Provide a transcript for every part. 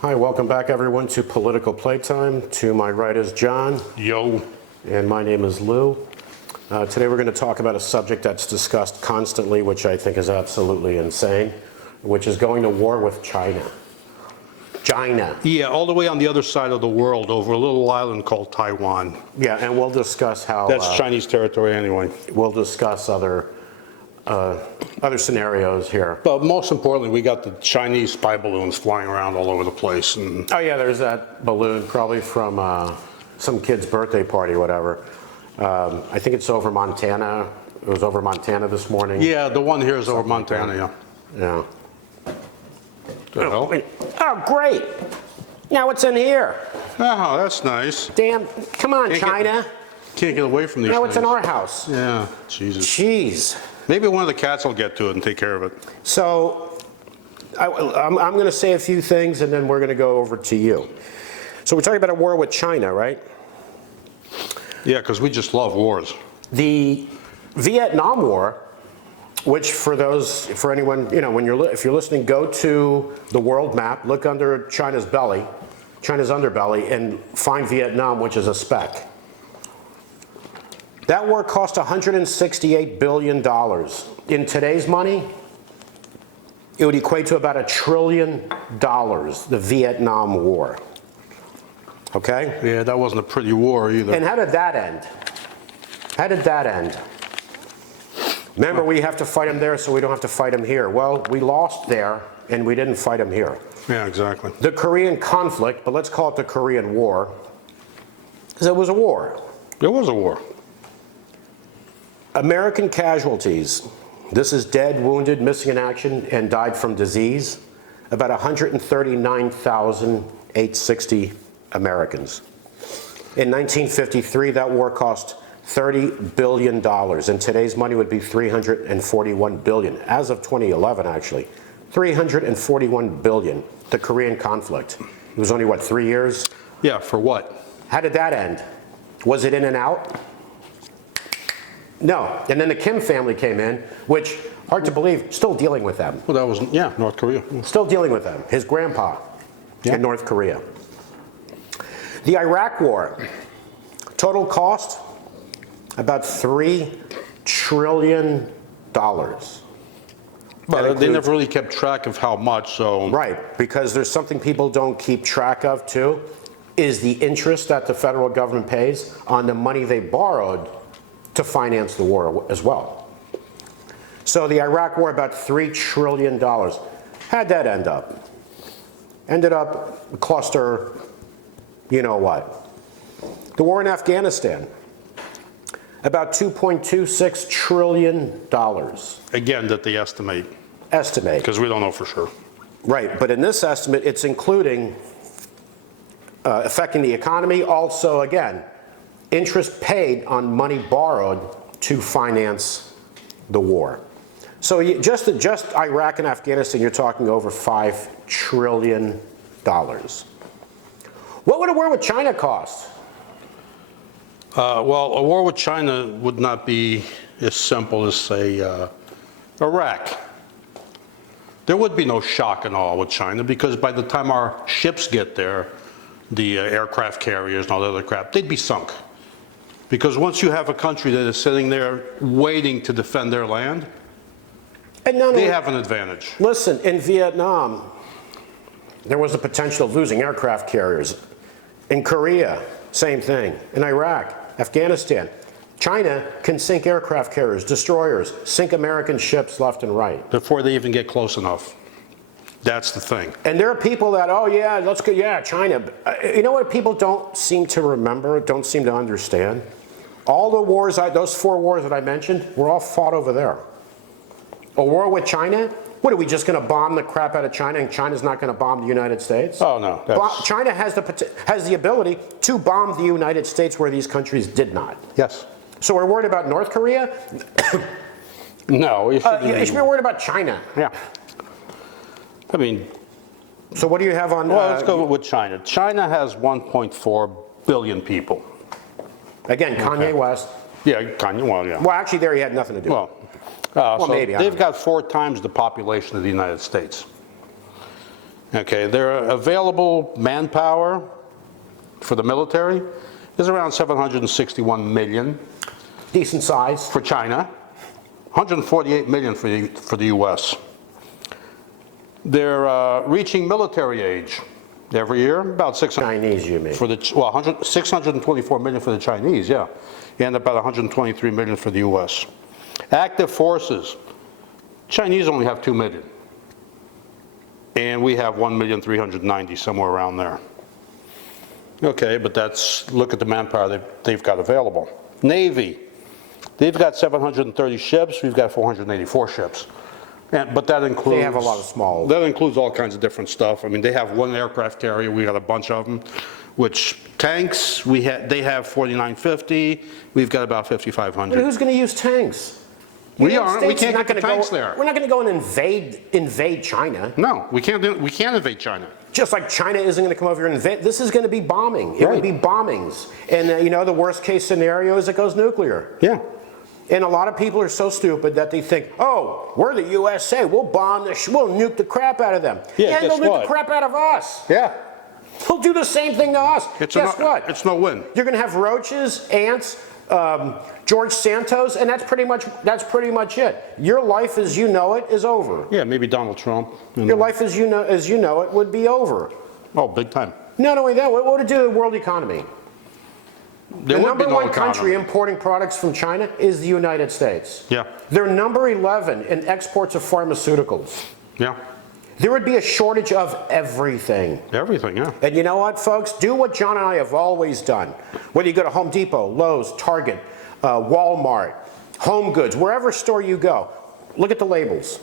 Hi, welcome back everyone to Political Playtime. To my right is John. Yo. And my name is Lou. Today we're going to talk about a subject that's discussed constantly, which I think is absolutely insane, which is going to war with China. China. Yeah, all the way on the other side of the world over a little island called Taiwan. Yeah, and we'll discuss how... That's Chinese territory anyway. We'll discuss other scenarios here. But most importantly, we got the Chinese spy balloons flying around all over the place. And oh yeah, there's that balloon probably from some kid's birthday party, whatever. I think it's over Montana. It was over Montana this morning. yeah, the one here is over Montana, yeah. Yeah. The hell? Oh, great. Now what's in here? Oh, that's nice. Damn, come on, China. Can't get away from these Now things. it's in our house. Yeah, Jesus. Jeez. Maybe one of the cats will get to it and take care of it. So I'm going to say a few things and then we're going to go over to you. So we're talking about a war with China, right? Yeah, because we just love wars. The Vietnam War, which for anyone, you know, if you're listening, go to the world map, look under China's belly, China's underbelly, and find Vietnam, which is a speck. That war cost $168 billion. In today's money, it would equate to about $1 trillion, the Vietnam War. Okay? Yeah, that wasn't a pretty war either. And how did that end? How did that end? Remember, we have to fight them there so we don't have to fight them here. Well, we lost there and we didn't fight them here. Yeah, exactly. The Korean conflict, but let's call it the Korean War, because it was a war. There was a war. American casualties, this is dead, wounded, missing in action, and died from disease, about 139,860 Americans. In 1953, that war cost $30 billion. In today's money would be $341 billion. As of 2011, actually, $341 billion, the Korean conflict. It was only, what, 3 years? Yeah, for what? How did that end? Was it in and out? No. And then the Kim family came in, which, hard to believe, still dealing with them. Well, that was, yeah, North Korea. Still dealing with them. His grandpa in North Korea. The Iraq War, total cost, about $3 trillion. But they never really kept track of how much, so... Right, because there's something people don't keep track of, too, is the interest that the federal government pays on the money they borrowed to finance the war as well. So the Iraq War, about $3 trillion. How'd that end up? Ended up cluster, you know what. The war in Afghanistan, about $2.26 trillion. Again, that they estimate. Estimate. Because we don't know for sure. Right, but in this estimate, it's including affecting the economy. Also, again, interest paid on money borrowed to finance the war. So just Iraq and Afghanistan, you're talking over $5 trillion. What would a war with China cost? Well, a war with China would not be as simple as, say, Iraq. There would be no shock and awe with China because by the time our ships get there, the aircraft carriers and all the other crap, they'd be sunk. Because once you have a country that is sitting there waiting to defend their land, they have an advantage. Listen, in Vietnam, there was the potential of losing aircraft carriers. In Korea, same thing. In Iraq, Afghanistan, China can sink aircraft carriers, destroyers, sink American ships left and right. Before they even get close enough. That's the thing. And there are people that, oh yeah, let's go, yeah, China. You know what people don't seem to remember, don't seem to understand? All the wars, those 4 wars that I mentioned, were all fought over there. A war with China? What, are we just going to bomb the crap out of China and China's not going to bomb the United States? Oh, no. China has the ability to bomb the United States where these countries did not. Yes. So we're worried about North Korea? No. You should be worried about China. Yeah. I mean... So what do you have on... Well, let's go with China. China has 1.4 billion people. Again, Kanye West. Yeah, Kanye, well, yeah. Well, actually, there he had nothing to do. Well, Well, so maybe. they've got 4 times the population of the United States. Okay, their available manpower for the military is around 761 million Decent size. for China, 148 million for the US. They're reaching military age every year, about 600 Chinese, you mean? for the, well, 624 million for the Chinese, yeah, and about 123 million for the US. Active forces, Chinese only have 2 million, and we have 1,390,000, somewhere around there. Okay, but that's, look at the manpower they've got available. Navy, they've got 730 ships, we've got 484 ships. But that includes... They have a lot of small... That includes all kinds of different stuff. I mean, they have one aircraft carrier, we got a bunch of them, which tanks, they have 4,950, we've got about 5,500. Who's going to use tanks? We United aren't, we States is can't not get the gonna tanks go, there. We're not going to go and invade China. No, we can't invade China. Just like China isn't going to come over here and invade. This is going to be bombing. It would be bombings. And you know, the worst case scenario is it goes nuclear. Yeah. And a lot of people are so stupid that they think, oh, we're the USA, we'll bomb we'll nuke the crap out of them. Yeah, and they'll guess nuke what? the crap out of us. Yeah. They'll do the same thing to us. Guess what? It's no win. You're going to have roaches, ants, George Santos, and that's pretty much it. Your life as you know it is over. Yeah, maybe Donald Trump. Your life as you know it would be over. Oh, big time. Not only that, what would it do to the world economy? There The would be number no one country economy. importing products from China is the United States. Yeah. They're number 11 in exports of pharmaceuticals. Yeah. There would be a shortage of everything. Everything, yeah. And you know what, folks? Do what John and I have always done. Whether you go to Home Depot, Lowe's, Target, Walmart, Home Goods, wherever store you go, look at the labels.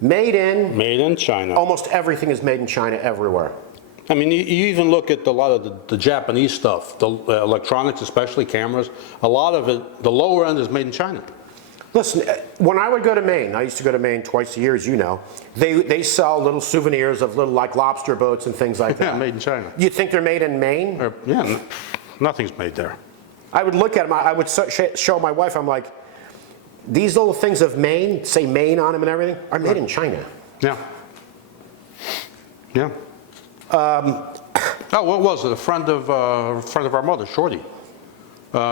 Made in China. Almost everything is made in China everywhere. I mean, you even look at a lot of the Japanese stuff, the electronics, especially cameras, a lot of it, the lower end is made in China. Listen, when I would go to Maine, I used to go to Maine twice a year, as you know, they sell little souvenirs of little like lobster boats and things like that. Yeah, made in China. You think they're made in Maine? Yeah, nothing's made there. I would look at them, I would show my wife, I'm like, these little things of Maine, say Maine on them and everything, are made in China. Yeah. Yeah. Oh, what was it? A friend of our mother, Shorty.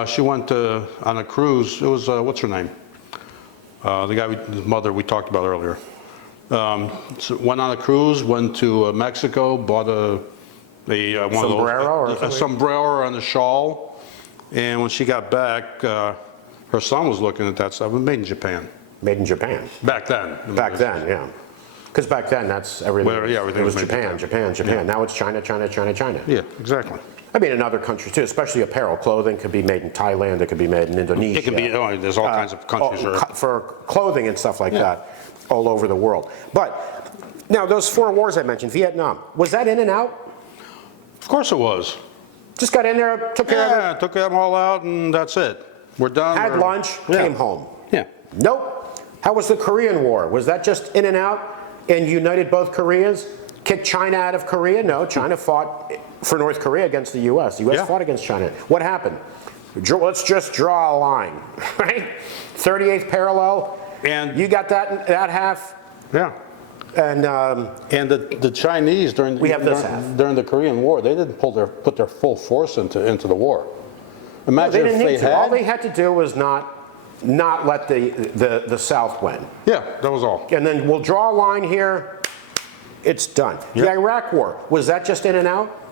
She went on a cruise. It was what's her name? The guy, his mother, we talked about earlier. So went on a cruise, went to Mexico, bought one Sombrero of those, a sombrero and a shawl, and when she got back, her son was looking at that stuff. It was made in Japan. Made in Japan. Back then. Back then, yeah. Because back then, that's everything. Well, yeah, everything it was was made in Japan. Yeah. Now it's China. Yeah, exactly. I mean, in other countries too, especially apparel. Clothing could be made in Thailand. It could be made in Indonesia. It can be, there's all kinds of countries. For clothing and stuff like that, all over the world. But now, those 4 wars I mentioned, Vietnam, was that in and out? Of course it was. Just got in there, took care of it, Yeah, took them all out, and that's it. We're done. had lunch, came home. Yeah. Nope. How was the Korean War? Was that just in and out and united both Koreas? Kicked China out of Korea? No, China fought for North Korea against the U.S. The U.S. fought against China. What happened? Let's just draw a line, right? 38th parallel, And you got that half, yeah. and The Chinese during We have this half. during the Korean War, they didn't put their full force into the war. they Imagine didn't if need they to. All had. they had to do was not let the South win. Yeah, that was all. And then we'll draw a line here, it's done. The Iraq War, was that just in and out?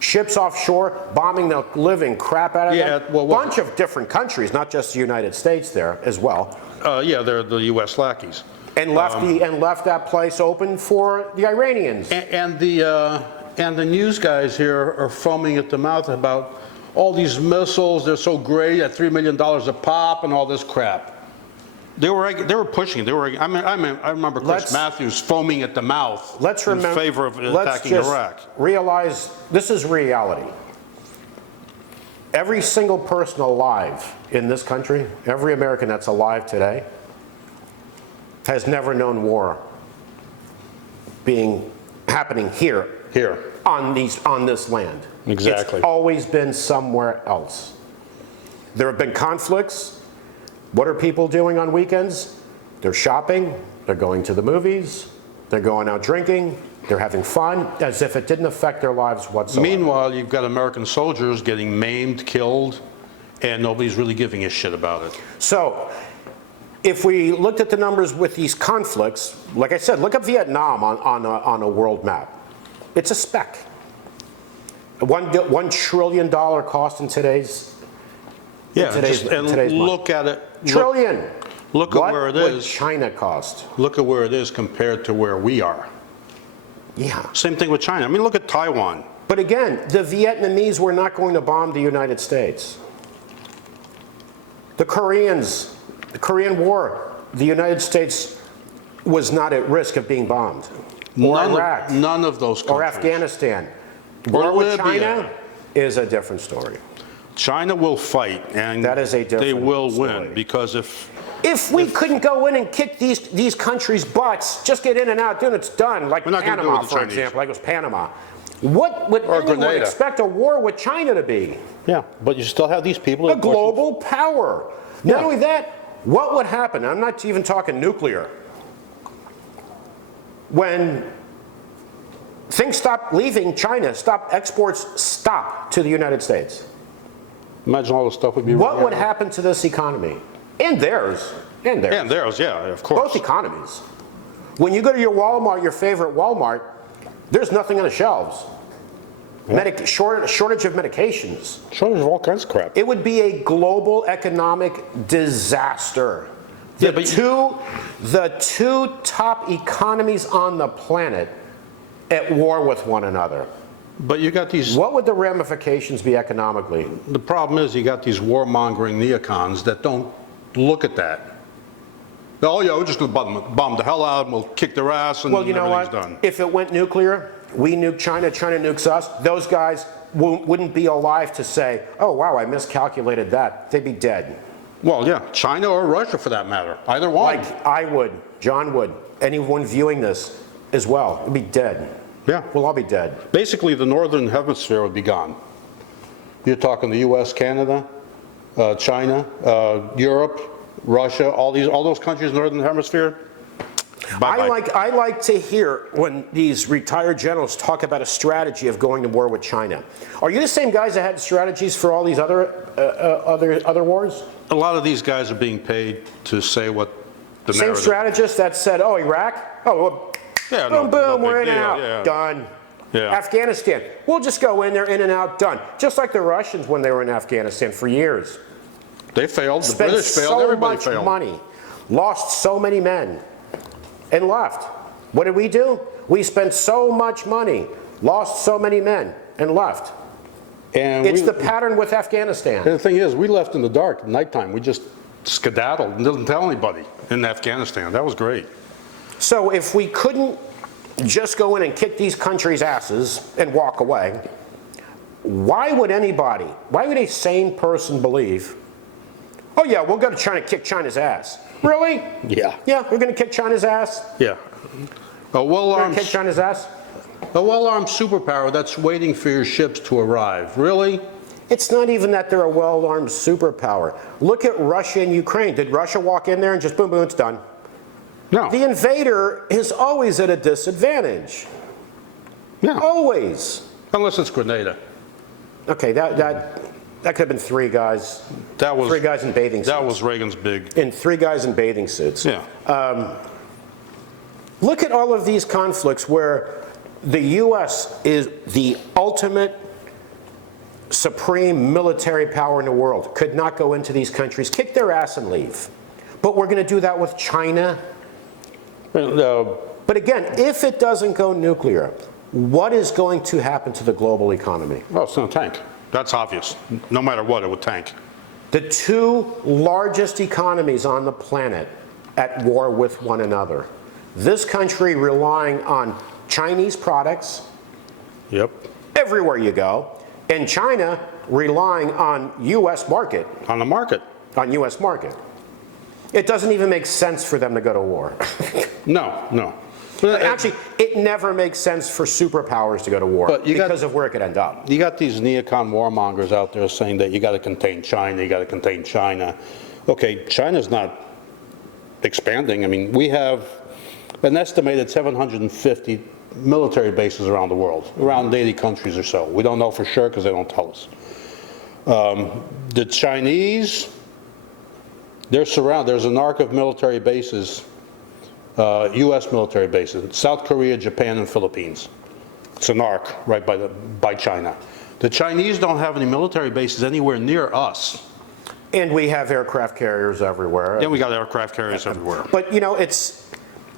Ships offshore, bombing the living crap out of them? well, bunch of different countries, not just the United States there as well. Yeah, they're the U.S. lackeys. And left that place open for the Iranians. And the news guys here are foaming at the mouth about all these missiles. They're so great at $3 million a pop and all this crap. They were pushing. I remember Chris Matthews foaming at the mouth in favor of attacking Iraq. Realize this is reality. Every single person alive in this country, every American that's alive today, has never known war happening here on this land. Exactly. It's always been somewhere else. There have been conflicts. What are people doing on weekends? They're shopping, they're going to the movies, they're going out drinking, They're having fun as if it didn't affect their lives whatsoever. Meanwhile, you've got American soldiers getting maimed, killed, and nobody's really giving a shit about it. So, if we looked at the numbers with these conflicts, like I said, look up Vietnam on a world map. It's a speck. $1 trillion cost in today's Just money. look at it. Trillion. Look at where it What would is. China cost? Look at where it is compared to where we are. Yeah. Same thing with China. I mean, look at Taiwan. But again, the Vietnamese were not going to bomb the United States. The Koreans, the Korean War, the United States was not at risk of being bombed. Or Iraq. None of those countries. Or Afghanistan. Or War with Libya. China is a different story. China will fight, and That is a different they will story. win, because if We couldn't go in and kick these countries' butts, just get in and out, then it's done, like We're not gonna do it Panama, with the for Chinese. example, like it was Panama. What would anyone Grenada. expect a war with China to be? yeah, but you still have these people. A global power. Not Yeah. only that, what would happen? I'm not even talking nuclear. When things stop leaving China, exports stop to the United States. Imagine all the stuff would be. What would happen to this economy? And theirs. And theirs. And theirs, yeah, of course. Both economies. When you go to your Walmart, your favorite Walmart, there's nothing on the shelves. Shortage of medications. Shortage of all kinds of crap. It would be a global economic disaster. Yeah, The two top economies on the planet at war with one another. But you got these. What would the ramifications be economically? The problem is you got these warmongering neocons that don't look at that. Oh yeah, we're just going to bomb the hell out and we'll kick their ass and Well, you know everything's what? done. If it went nuclear, we nuke China, China nukes us, those guys wouldn't be alive to say, oh wow, I miscalculated that. They'd be dead. Well, yeah, China or Russia for that matter. Either one. Like I would, John would, anyone viewing this as well, would be dead. Yeah. We'll all be dead. Basically, the northern hemisphere would be gone. You're talking the U.S., Canada, China, Europe, Russia, all those countries in the northern hemisphere. Bye-bye. I like to hear when these retired generals talk about a strategy of going to war with China. Are you the same guys that had strategies for all these other wars? A lot of these guys are being paid to say what the Same narrative. strategists that said, oh, Iraq, oh, well, Yeah, boom, boom, no we're big in and deal, out, yeah. done. Yeah. Afghanistan, we'll just go in there, in and out, done. Just like the Russians when they were in Afghanistan for years. They failed. The Spent British failed. so Everybody much failed. money, lost so many men, and left. What did we do? We spent so much money, lost so many men, and left. And It's the pattern with Afghanistan. And the thing is, we left in the dark at nighttime. We just skedaddled and didn't tell anybody in Afghanistan. That was great. So if we couldn't just go in and kick these countries' asses and walk away, why would a sane person believe, oh yeah, we'll go to China, kick China's ass? Really? Yeah. Yeah, we're going to kick China's ass? Yeah. A We're going well-armed to kick China's ass? superpower that's waiting for your ships to arrive. Really? It's not even that they're a well-armed superpower. Look at Russia and Ukraine. Did Russia walk in there and just boom, boom, it's done? No. The invader is always at a disadvantage. Yeah. Always. Unless it's Grenada. Okay, that could have been three guys. That was Three guys in bathing suits. That was Reagan's big. And three guys in bathing suits. Yeah. Look at all of these conflicts where the U.S. is the ultimate supreme military power in the world, could not go into these countries, kick their ass and leave. But we're going to do that with China. But again, if it doesn't go nuclear, what is going to happen to the global economy? Well, it's going to tank. That's obvious. No matter what, it would tank. The two largest economies on the planet at war with one another. This country relying on Chinese products Yep. everywhere you go, and China relying on U.S. market, On the market. on U.S. market. It doesn't even make sense for them to go to war. No. Actually, it never makes sense for superpowers to go to war But you because of where it could end up. You got these neocon warmongers out there saying that you got to contain China, you got to contain China. Okay, China's not expanding. I mean, we have an estimated 750 military bases around the world, around 80 countries or so. We don't know for sure because they don't tell us. The Chinese, they're surrounded. There's an arc of military bases, U.S. military bases, South Korea, Japan, and Philippines. It's an arc right by China. The Chinese don't have any military bases anywhere near us. And we have aircraft carriers everywhere. Then we got aircraft carriers everywhere. But you know,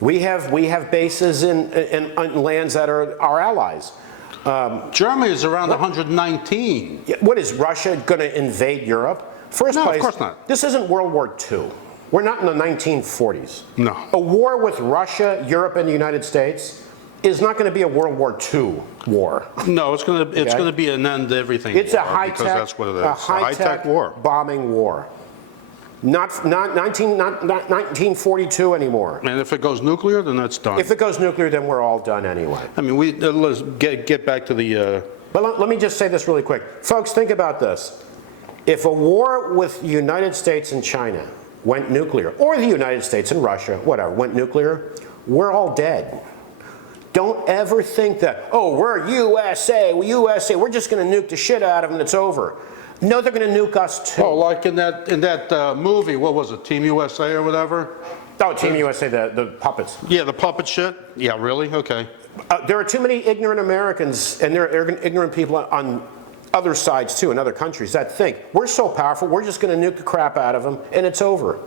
we have bases in lands that are our allies. Germany is around 119. What is Russia going to invade Europe? First No, place, of course not. This isn't World War II. We're not in the 1940s. No. A war with Russia, Europe, and the United States is not going to be a World War II war. No, it's going to be an end to everything. It's a war, high-tech, because that's what it is. a high-tech war. bombing war. Not 1942 anymore. And if it goes nuclear, then that's done. If it goes nuclear, then we're all done anyway. I mean, let's get back to the. But let me just say this really quick. Folks, think about this. If a war with the United States and China went nuclear, or the United States and Russia, whatever, went nuclear, we're all dead. Don't ever think that, oh, we're USA, we're just going to nuke the shit out of them and it's over. No, they're going to nuke us too. Oh, like in that movie, what was it, Team USA or whatever? Oh, Team USA, the puppets. Yeah, the puppet shit? Yeah, really? Okay. There are too many ignorant Americans, and there are ignorant people on other sides too, in other countries, that think, we're so powerful, we're just going to nuke the crap out of them, and it's over.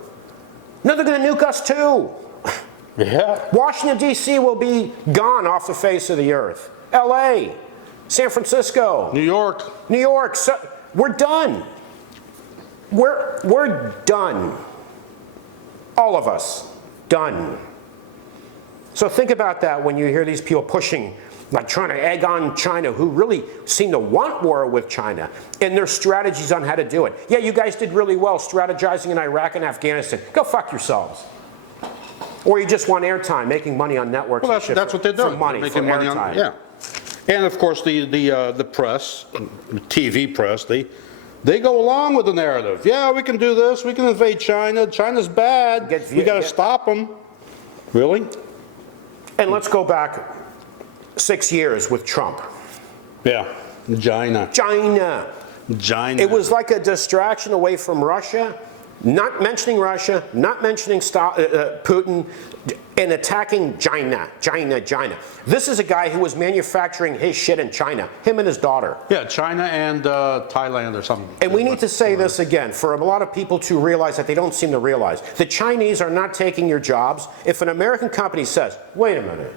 No, they're going to nuke us too. Yeah. Washington, D.C. will be gone off the face of the earth. L.A., San Francisco. New York. New York. So, we're done. We're done. All of us. Done. So think about that when you hear these people pushing, like trying to egg on China, who really seem to want war with China, and their strategies on how to do it. Yeah, you guys did really well strategizing in Iraq and Afghanistan. Go fuck yourselves. Or you just want airtime, making money on networks. Well, that's what they're doing. For money, making money on, airtime. yeah. And of course, the press, TV press, they go along with the narrative. Yeah, we can do this. We can invade China. China's bad. We got to stop them. Really? And let's go back 6 years with Trump. Yeah. China. It was like a distraction away from Russia. Not mentioning Russia, not mentioning Putin, and attacking China. This is a guy who was manufacturing his shit in China, him and his daughter. Yeah, China and Thailand or something. And we need to say this again, for a lot of people to realize that they don't seem to realize. The Chinese are not taking your jobs. If an American company says, wait a minute,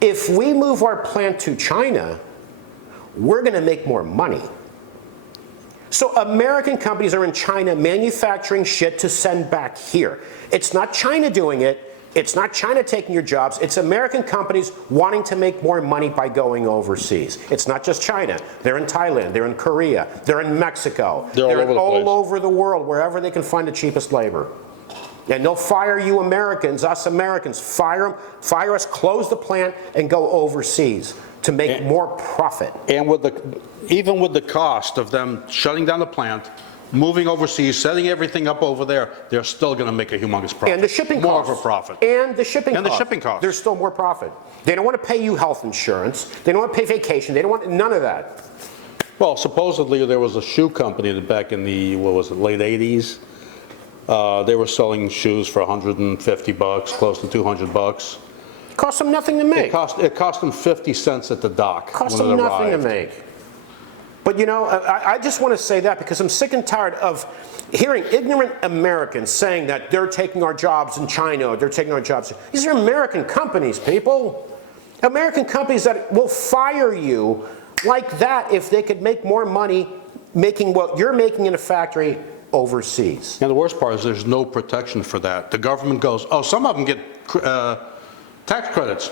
if we move our plant to China, we're going to make more money. So American companies are in China manufacturing shit to send back here. It's not China doing it. It's not China taking your jobs. It's American companies wanting to make more money by going overseas. It's not just China. They're in Thailand. They're in Korea. They're in Mexico. They're all over the world, wherever they can find the cheapest labor. And they'll fire you Americans, us Americans. Fire us, close the plant, and go overseas to make more profit. And even with the cost of them shutting down the plant, moving overseas, setting everything up over there, they're still going to make a humongous profit. And the shipping more costs. More of a profit. And the shipping costs. And the shipping costs. There's still more profit. They don't want to pay you health insurance. They don't want to pay vacation. They don't want none of that. Well, supposedly there was a shoe company that back in the, what was it, late 80s. They were selling shoes for $150, close to $200. Cost them nothing to make. It cost them 50 cents at the dock. Cost when them it nothing to arrived. make. But you know, I just want to say that because I'm sick and tired of hearing ignorant Americans saying that they're taking our jobs in China, or they're taking our jobs. These are American companies, people. American companies that will fire you like that if they could make more money making what you're making in a factory overseas. And the worst part is there's no protection for that. The government goes, oh, some of them get tax credits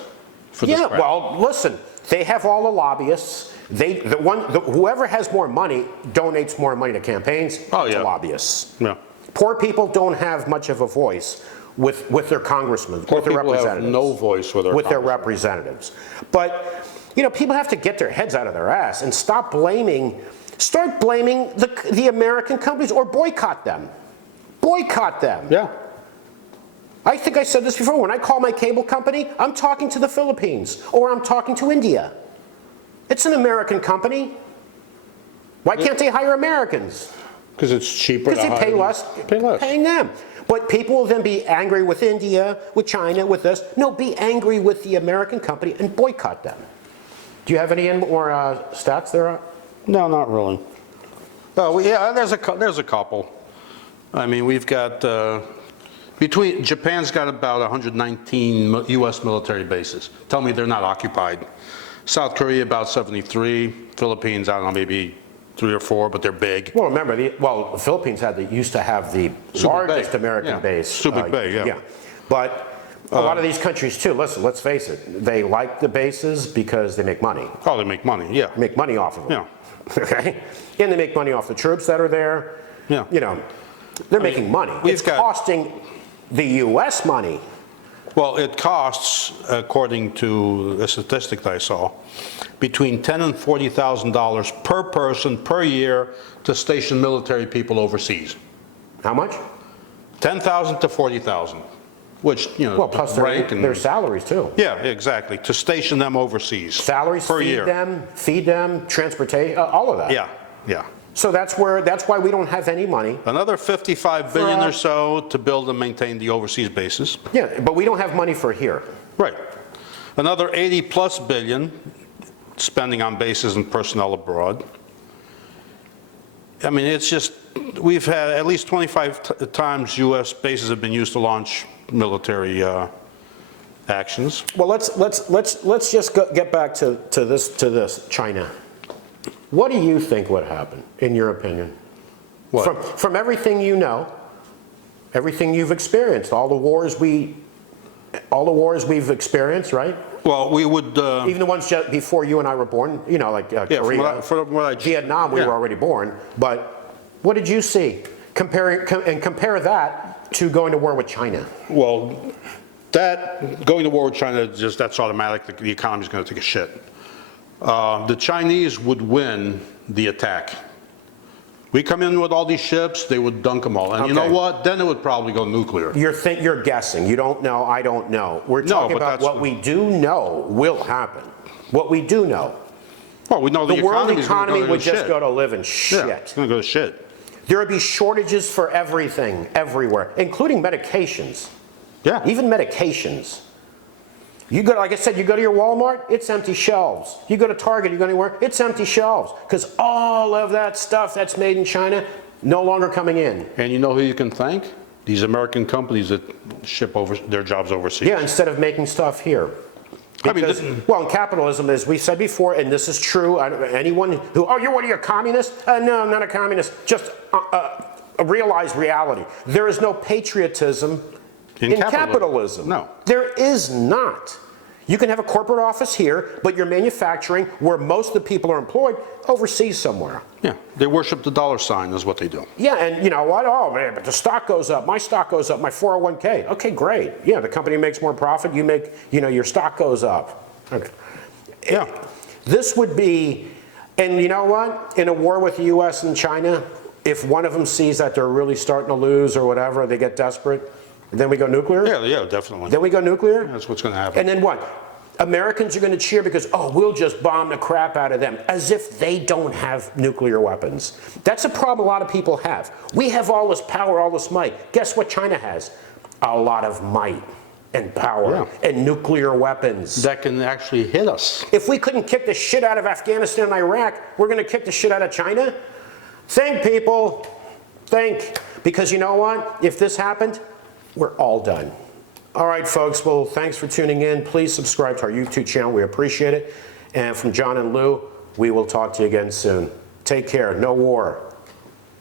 for this crap. Well, listen, they have all the lobbyists. Whoever has more money donates more money to campaigns, to lobbyists. Yeah. Poor people don't have much of a voice with their congressmen, Poor with their people representatives. have no voice with their representatives. But, you know, people have to get their heads out of their ass and start blaming the American companies, or boycott them. Boycott them. Yeah. I think I said this before. When I call my cable company, I'm talking to the Philippines or I'm talking to India. It's an American company. Why can't they hire Americans? Because it's cheaper. Because they pay less, paying them. But people will then be angry with India, with China, with this. No, be angry with the American company and boycott them. Do you have any more stats there? No, not really. Oh, yeah, there's a couple. I mean, we've got, Japan's got about 119 U.S. military bases. Tell me they're not occupied. South Korea, about 73. Philippines, I don't know, maybe 3 or 4, but they're big. Well, remember, the Philippines used to have the largest American base. Subic Bay, yeah. But a lot of these countries too, listen, let's face it, they like the bases because they make money. Oh, they make money, yeah. They make money off of them. Yeah. Okay? And they make money off the troops that are there. Yeah. You know, they're making money. It's costing the U.S. money. Well, it costs, according to a statistic that I saw, between $10,000 and $40,000 per person per year to station military people overseas. How much? $10,000 to $40,000, which, you know, well, plus their salaries too. Yeah, exactly, to station them overseas. Salaries, per year. Feed them, transportation, all of that. Yeah, yeah. So that's why we don't have any money. Another $55 billion or so to build and maintain the overseas bases. Yeah, but we don't have money for here. Right. Another 80+ billion spending on bases and personnel abroad. I mean, it's just, we've had at least 25 times U.S. bases have been used to launch military actions. Well, let's just get back to this China. What do you think would happen, in your opinion? What? From everything you know, everything you've experienced, all the wars we've experienced, right? Well, we would... even the ones just before you and I were born, you know, like Korea, Vietnam, we were already born. But what did you see? Compare that to going to war with China. Well, going to war with China, that's automatic. The economy's going to take a shit. The Chinese would win the attack. We come in with all these ships, they would dunk them all. And you know what? Then it would probably go nuclear. You're guessing. You don't know, I don't know. We're talking about what we do know will happen. What we do know. Well, we know the world economy would just go to live in shit. Yeah, it's going to go to shit. There would be shortages for everything, everywhere, including medications. Yeah. Even medications. You go, like I said, you go to your Walmart, it's empty shelves. You go to Target, you go anywhere, it's empty shelves. Because all of that stuff that's made in China, no longer coming in. And you know who you can thank? These American companies that ship their jobs overseas. Yeah, instead of making stuff here. Because, well, in capitalism, as we said before, and this is true, anyone who, what are you, a communist? No, I'm not a communist. Just realize reality. There is no patriotism in capitalism. No. There is not. You can have a corporate office here, but you're manufacturing where most of the people are employed overseas somewhere. Yeah, they worship the dollar sign is what they do. Yeah, and you know what? Oh man, but the stock goes up, my stock goes up, my 401k. Okay, great. Yeah, the company makes more profit, you make, your stock goes up. Okay. Yeah. This would be, and you know what? In a war with the US and China, if one of them sees that they're really starting to lose or whatever, they get desperate, then we go nuclear? Yeah, definitely. Then we go nuclear? Yeah, that's what's going to happen. And then what? Americans are going to cheer because, we'll just bomb the crap out of them, as if they don't have nuclear weapons. That's a problem a lot of people have. We have all this power, all this might. Guess what China has? A lot of might and power and nuclear weapons. That can actually hit us. If we couldn't kick the shit out of Afghanistan and Iraq, we're going to kick the shit out of China? Think, people. Think. Because you know what? If this happened, we're all done. All right, folks. Well, thanks for tuning in. Please subscribe to our YouTube channel. We appreciate it. And from John and Lou, we will talk to you again soon. Take care. No war.